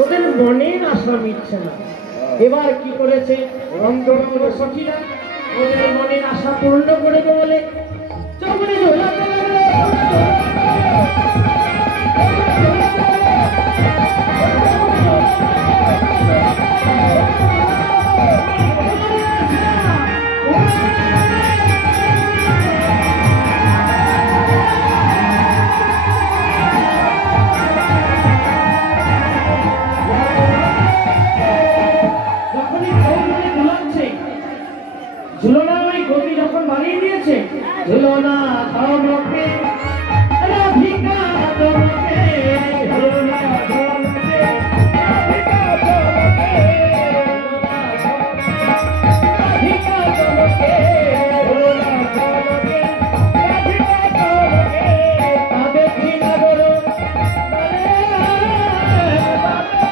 ওদের মনের আশা মিটছে না। এবার কি করেছে অন্ধকার সখীরা ওদের মনের আশা পূর্ণ করে বলে চৌবনে